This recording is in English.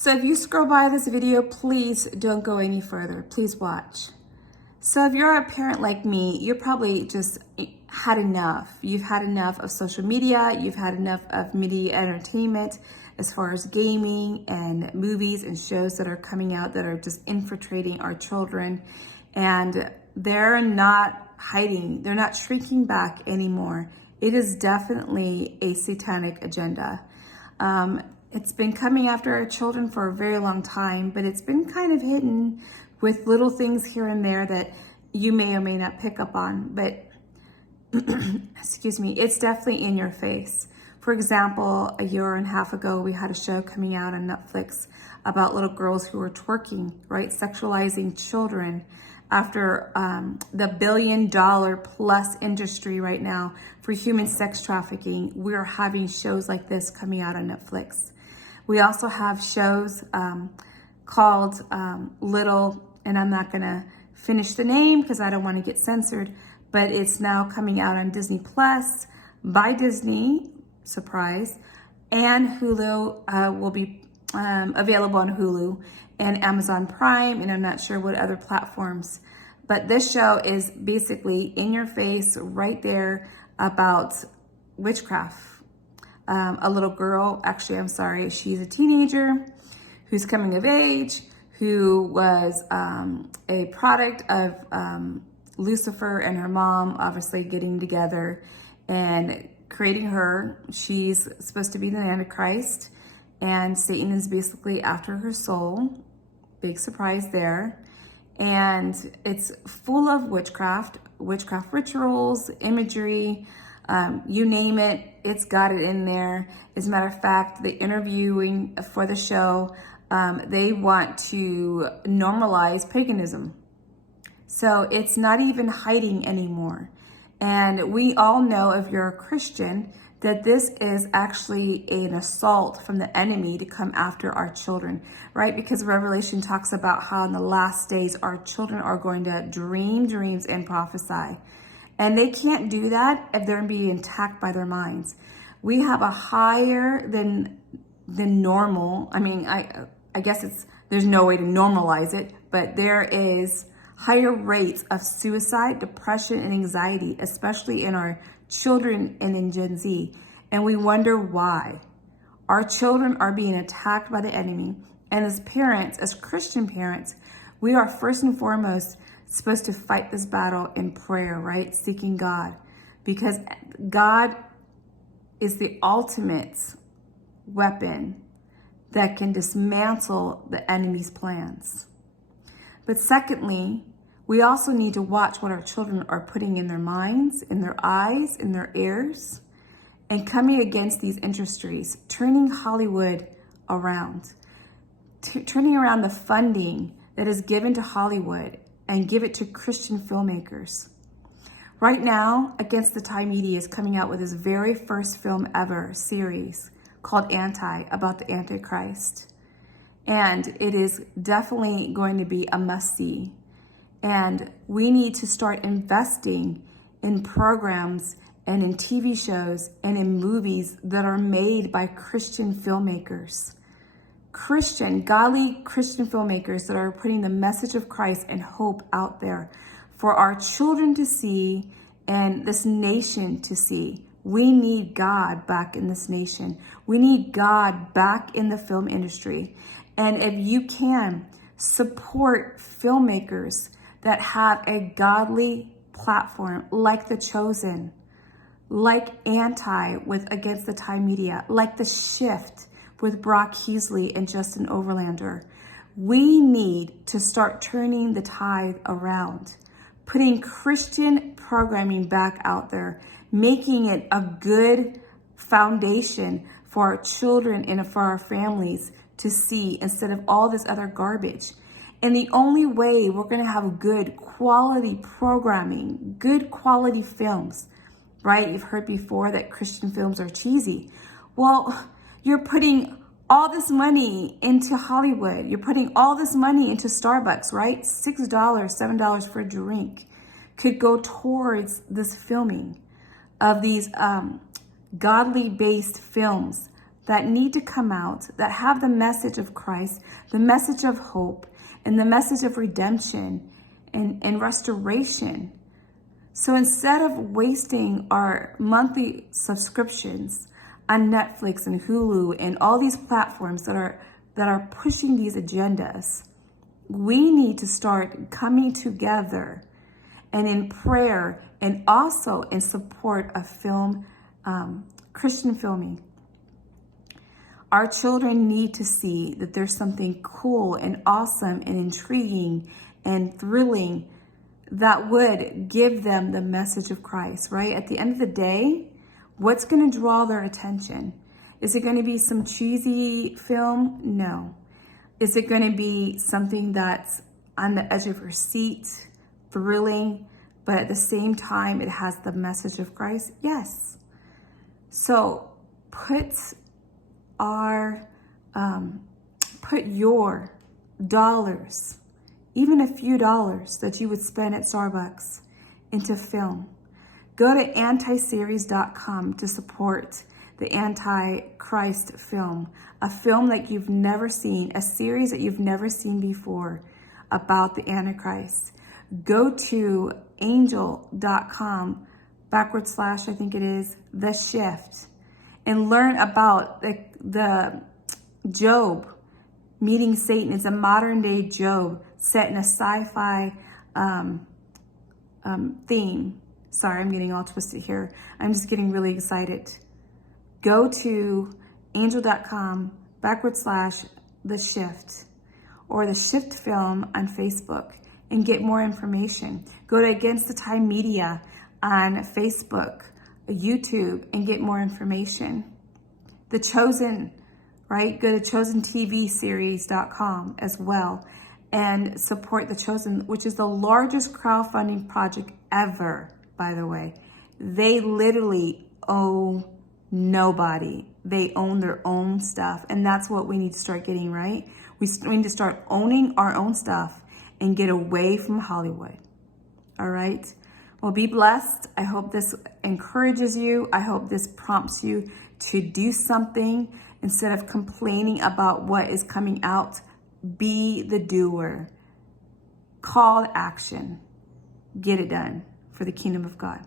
So if you scroll by this video, please don't go any further. Please watch. So if you're a parent like me, you're probably just had enough. You've had enough of social media. You've had enough of media entertainment as far as gaming and movies and shows that are coming out that are just infiltrating our children. And they're not hiding. They're not shrinking back anymore. It is definitely a satanic agenda. It's been coming after our children for a very long time, but it's been kind of hidden with little things here and there that you may or may not pick up on. But excuse me, it's definitely in your face. For example, a year and a half ago, we had a show coming out on Netflix about little girls who were twerking, right? Sexualizing children after the $1 billion plus industry right now for human sex trafficking. We're having shows like this coming out on Netflix. We also have shows called Little, and I'm not gonna finish the name because I don't want to get censored, but it's now coming out on Disney Plus by Disney, surprise, and Hulu will be available on Hulu and Amazon Prime, and I'm not sure what other platforms. But this show is basically in your face right there about witchcraft. A little girl, actually, I'm sorry, she's a teenager who's coming of age, who was a product of Lucifer and her mom obviously getting together and creating her. She's supposed to be the Antichrist, and Satan is basically after her soul. Big surprise there. And it's full of witchcraft rituals, imagery, you name it, it's got it in there. As a matter of fact, the interviewing for the show, they want to normalize paganism. So it's not even hiding anymore. And we all know, if you're a Christian, that this is actually an assault from the enemy to come after our children, right? Because Revelation talks about how in the last days our children are going to dream dreams and prophesy. And they can't do that if they're being attacked by their minds. We have a higher than normal. I mean, I guess there's no way to normalize it, but there is higher rates of suicide, depression, and anxiety, especially in our children and in Gen Z. And we wonder why. Our children are being attacked by the enemy. And as parents, as Christian parents, we are first and foremost supposed to fight this battle in prayer, right? Seeking God. Because God is the ultimate weapon that can dismantle the enemy's plans. But secondly, we also need to watch what our children are putting in their minds, in their eyes, in their ears, and coming against these industries, turning Hollywood around, turning around the funding that is given to Hollywood and give it to Christian filmmakers. Right now, Against the Tide Media is coming out with his very first film ever series called Anti, about the Antichrist. And it is definitely going to be a must-see. And we need to start investing in programs and in TV shows and in movies that are made by Christian filmmakers. Godly Christian filmmakers that are putting the message of Christ and hope out there for our children to see and this nation to see. We need God back in this nation. We need God back in the film industry. And if you can, support filmmakers that have a godly platform, like The Chosen, like Anti with Against the Tide Media, like The Shift with Brock Heasley and Justin Overlander. We need to start turning the tide around, putting Christian programming back out there, making it a good foundation for our children and for our families to see instead of all this other garbage. And the only way we're going to have good quality programming, good quality films, right? You've heard before that Christian films are cheesy. Well, you're putting all this money into Hollywood. You're putting all this money into Starbucks, right? $6, $7 for a drink could go towards this filming of these godly-based films that need to come out, that have the message of Christ, the message of hope, and the message of redemption and restoration. So instead of wasting our monthly subscriptions on Netflix and Hulu and all these platforms that are pushing these agendas, we need to start coming together and in prayer and also in support of film, Christian filming. Our children need to see that there's something cool and awesome and intriguing and thrilling that would give them the message of Christ, right? At the end of the day, what's going to draw their attention? Is it going to be some cheesy film? No. Is it going to be something that's on the edge of your seat, thrilling, but at the same time it has the message of Christ? Yes. So put your dollars, even a few dollars that you would spend at Starbucks, into film. Go to antiseries.com to support the Antichrist film, a film like you've never seen, a series that you've never seen before about the Antichrist. Go to angel.com / I think it is, The Shift, and learn about the Job meeting Satan. It's a modern day Job set in a sci-fi theme. Sorry, I'm getting all twisted here. I'm just getting really excited. Go to angel.com / The Shift or The Shift Film on Facebook and get more information. Go to Against the Time Media on Facebook, YouTube, and get more information. The Chosen, right? Go to chosentvseries.com as well and support The Chosen, which is the largest crowdfunding project ever, by the way. They literally owe nobody. They own their own stuff. And that's what we need to start getting, right? We need to start owning our own stuff and get away from Hollywood. All right? Well, be blessed. I hope this encourages you. I hope this prompts you to do something instead of complaining about what is coming out. Be the doer. Call to action. Get it done for the kingdom of God.